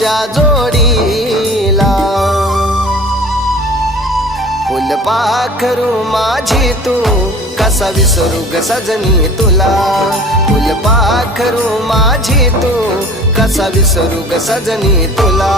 फुलांच्या जोडीला. फुलपाखरू माझी तू कसा विसरू ग सजनी तुला. फुलपाखरू माझी तू कसा विसरू ग सजनी तुला.